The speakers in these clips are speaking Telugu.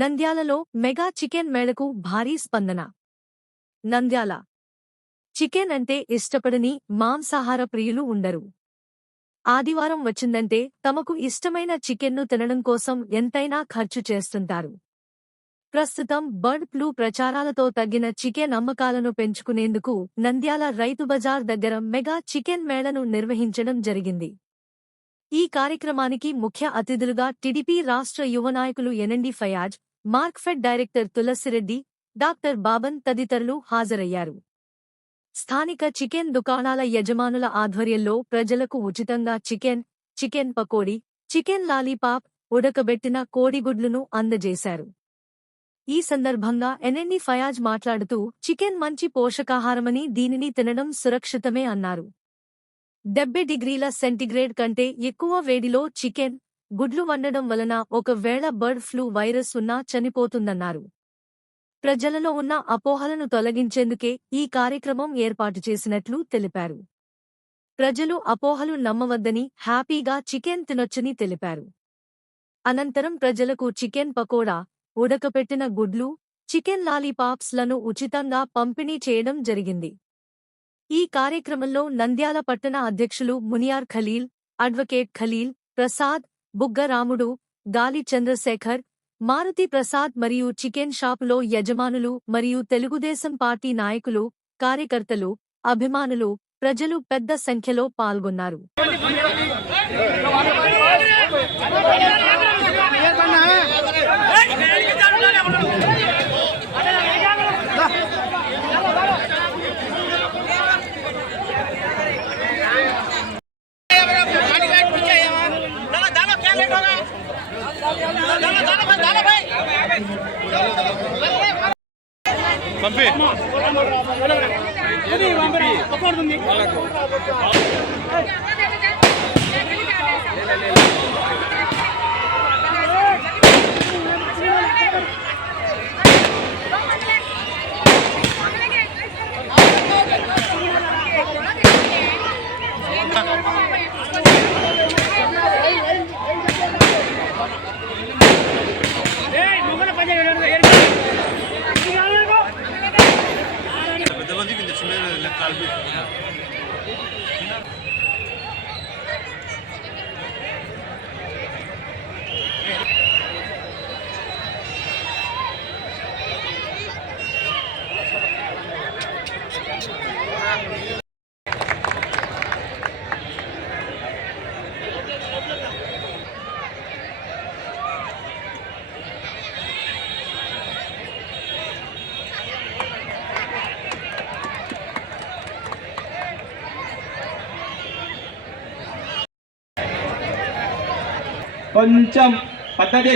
నంద్యాలలో మెగా చికెన్ మేళకు భారీ స్పందన. నంద్యాల చికెన్ అంటే ఇష్టపడని మాంసాహార ప్రియులు ఉండరు. ఆదివారం వచ్చిందంటే తమకు ఇష్టమైన చికెన్ను తినడం కోసం ఎంతైనా ఖర్చు చేస్తుంటారు. ప్రస్తుతం బర్డ్ ఫ్లూ ప్రచారాలతో తగ్గిన చికెన్ అమ్మకాలను పెంచుకునేందుకు నంద్యాల రైతు బజార్ దగ్గర మెగా చికెన్ మేళను నిర్వహించడం జరిగింది. ఈ కార్యక్రమానికి ముఖ్య అతిథులుగా టీడీపీ రాష్ట్ర యువ నాయకులు NMD Fayaz, Markfed director Tulasireddy, doctor Baban తదితరులు హాజరయ్యారు. స్థానిక చికెన్ దుకాణాల యజమానుల ఆధ్వర్యంలో ప్రజలకు ఉచితంగా చికెన్ పకోడీ, చికెన్ లాలీపాప్, ఉడకబెట్టిన కోడిగుడ్లును అందజేశారు. ఈ సందర్భంగా ఎన్ఎండి ఫయాజ్ మాట్లాడుతూ చికెన్ మంచి పోషకాహారమని, దీనిని తినడం సురక్షితమే అన్నారు. 70 డిగ్రీల సెంటీగ్రేడ్ కంటే ఎక్కువ వేడిలో చికెన్, గుడ్లు వండడం వలన ఒకవేళ బర్డ్ ఫ్లూ వైరస్ ఉన్నా చనిపోతుందన్నారు. ప్రజలలో ఉన్న అపోహలను తొలగించేందుకే ఈ కార్యక్రమం ఏర్పాటు చేసినట్లు తెలిపారు. ప్రజలు అపోహలు నమ్మవద్దని, హ్యాపీగా చికెన్ తినొచ్చని తెలిపారు. అనంతరం ప్రజలకు చికెన్ పకోడా, ఉడకపెట్టిన గుడ్లు, చికెన్ లాలీపాప్స్ లను ఉచితంగా పంపిణీ చేయడం జరిగింది. ఈ కార్యక్రమంలో నంద్యాల పట్టణ అధ్యక్షులు మునియార్ ఖలీల్, అడ్వకేట్ ఖలీల్, ప్రసాద్, బుగ్గ రాముడు, గాలి చంద్రశేఖర్, మారుతి ప్రసాద్ మరియు చికెన్ షాపులో యజమానులు మరియు తెలుగుదేశం పార్టీ నాయకులు, కార్యకర్తలు, అభిమానులు, ప్రజలు పెద్ద సంఖ్యలో పాల్గొన్నారు. కొంచెం పద్ధతి.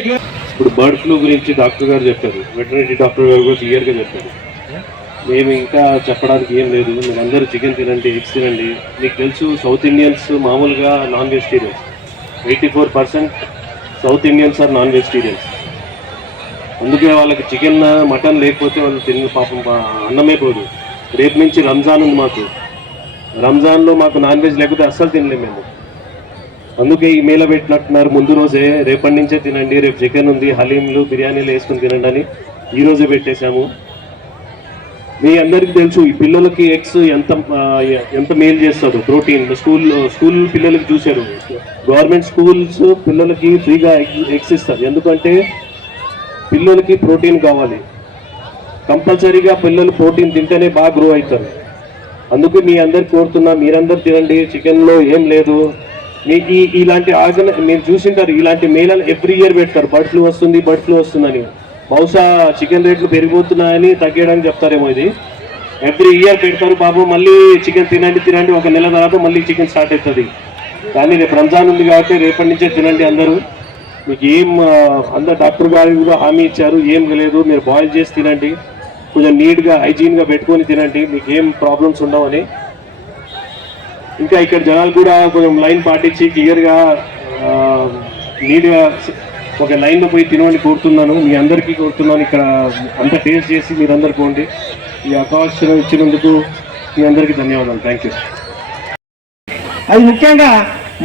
ఇప్పుడు బర్డ్ ఫ్లూ గురించి డాక్టర్ గారు చెప్పారు, వెటర్నరీ డాక్టర్ గారు కూడా క్లియర్గా చెప్పారు. మేము ఇంకా చెప్పడానికి ఏం లేదు. మీరు అందరూ చికెన్ తినండి, ఎగ్స్ తినండి. మీకు తెలుసు సౌత్ ఇండియన్స్ మామూలుగా non vegetarians, 84% south Indians are non vegetarians. అందుకే వాళ్ళకి చికెన్ మటన్ లేకపోతే వాళ్ళు తిన్న పాపం అన్నమే పోదు. రేపు నుంచి రంజాన్ ఉంది మాకు. రంజాన్లో మాకు నాన్ వెజ్ లేకపోతే అస్సలు తినలేము మేము. అందుకే ఈ మేళ పెట్టినట్టున్నారు ముందు రోజే, రేపటి నుంచే తినండి, రేపు చికెన్ ఉంది, హలీంలు, బిర్యానీలు వేసుకుని తినండి అని ఈరోజే పెట్టేశాము. మీ అందరికీ తెలుసు ఈ పిల్లలకి ఎగ్స్ ఎంత మేలు చేస్తారు, ప్రోటీన్. స్కూల్ పిల్లలకి చూశారు, గవర్నమెంట్ స్కూల్స్ పిల్లలకి ఫ్రీగా ఎగ్స్ ఇస్తారు. ఎందుకంటే పిల్లలకి ప్రోటీన్ కావాలి. కంపల్సరీగా పిల్లలు ప్రోటీన్ తింటేనే బాగా గ్రో అవుతారు. అందుకే మీ అందరికి కోరుతున్నా, మీరందరూ తినండి. చికెన్లో ఏం లేదు. మీకు ఇలాంటి మీరు చూసింటారు, ఇలాంటి మేళలు ఎవ్రీ ఇయర్ పెడతారు. బర్డ్ ఫ్లూ వస్తుందని. బహుశా చికెన్ రేట్లు పెరిగిపోతున్నాయని తగ్గడానికి చెప్తారేమో. ఇది ఎవ్రీ ఇయర్ పెడతారు బాబు. మళ్ళీ చికెన్ తినండి, ఒక నెల తర్వాత మళ్ళీ చికెన్ స్టార్ట్ అవుతుంది. కానీ రేపు రంజాన్ ఉంది కాబట్టి రేపటి నుంచే తినండి అందరూ. మీకు ఏం అందరు డాక్టర్ గారు కూడా హామీ ఇచ్చారు, ఏం లేదు, మీరు బాయిల్ చేసి తినండి, కొంచెం నీట్గా హైజీన్గా పెట్టుకొని తినండి, మీకు ఏం ప్రాబ్లమ్స్ ఉండవని. ఇంకా ఇక్కడ జనాలు కూడా కొంచెం లైన్ పాటించి క్లియర్గా నీట్గా ఒక లైన్లో పోయి తినమని కోరుతున్నాను. మీ అందరికీ కోరుతున్నాను. ఇక్కడ అంతా టేస్ట్ చేసి మీరందరూ పోండి. ఈ అవకాశం ఇచ్చినందుకు మీ అందరికీ ధన్యవాదాలు. Thank you. అది ముఖ్యంగా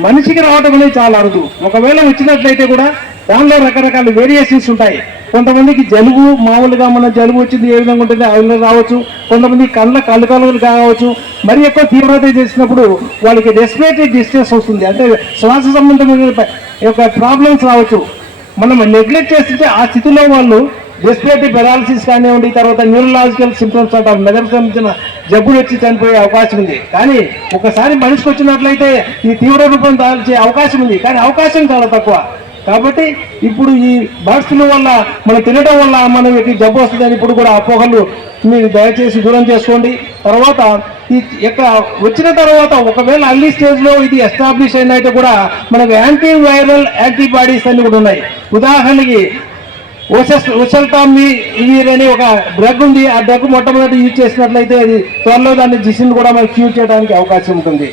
మనిషికి రావడం అనేది చాలా అరుదు. ఒకవేళ వచ్చినట్లయితే కూడా దానిలో రకరకాల వేరియేషన్స్ ఉంటాయి. కొంతమందికి జలుబు, మామూలుగా మన జలుబు వచ్చింది ఏ విధంగా ఉంటుంది అవి రావచ్చు. కొంతమంది కళ్ళు కావచ్చు. మరి ఎక్కువ తీవ్రత చేసినప్పుడు వాళ్ళకి రెస్పిరేటరీ డిస్ట్రెస్ వస్తుంది, అంటే శ్వాస సంబంధమైన యొక్క ప్రాబ్లమ్స్ రావచ్చు. మనం నెగ్లెక్ట్ చేస్తుంటే ఆ స్థితిలో వాళ్ళు రెస్పిరేటరీ పెరాలసిస్ కానివ్వండి, తర్వాత న్యూరలాజికల్ సింప్టమ్స్ అంటారు, మెదడు సంబంధించిన జబ్బులు వచ్చి చనిపోయే అవకాశం ఉంది. కానీ ఒకసారి మనిషికి వచ్చినట్లయితే ఈ తీవ్ర రూపం దాల్చే అవకాశం ఉంది, కానీ అవకాశం చాలా తక్కువ. కాబట్టి ఇప్పుడు ఈ బర్డ్ ఫ్లూ వల్ల మనం తినడం వల్ల మనకి జబ్బు వస్తుందని ఇప్పుడు కూడా అపోహలు మీరు దయచేసి దూరం చేసుకోండి. తర్వాత ఈ యొక్క వచ్చిన తర్వాత ఒకవేళ అర్లీ స్టేజ్లో ఇది ఎస్టాబ్లిష్ అయినట్టు కూడా మనకు యాంటీవైరల్ యాంటీబాడీస్ అన్ని కూడా ఉన్నాయి. ఉదాహరణకి ఓసెల్టామివిర్ అనే ఒక డ్రగ్ ఉంది. ఆ డ్రగ్ మొట్టమొదటి యూజ్ చేసినట్లయితే అది త్వరలో దాన్ని డిసీజ్ కూడా మనకి క్యూర్ చేయడానికి అవకాశం ఉంటుంది.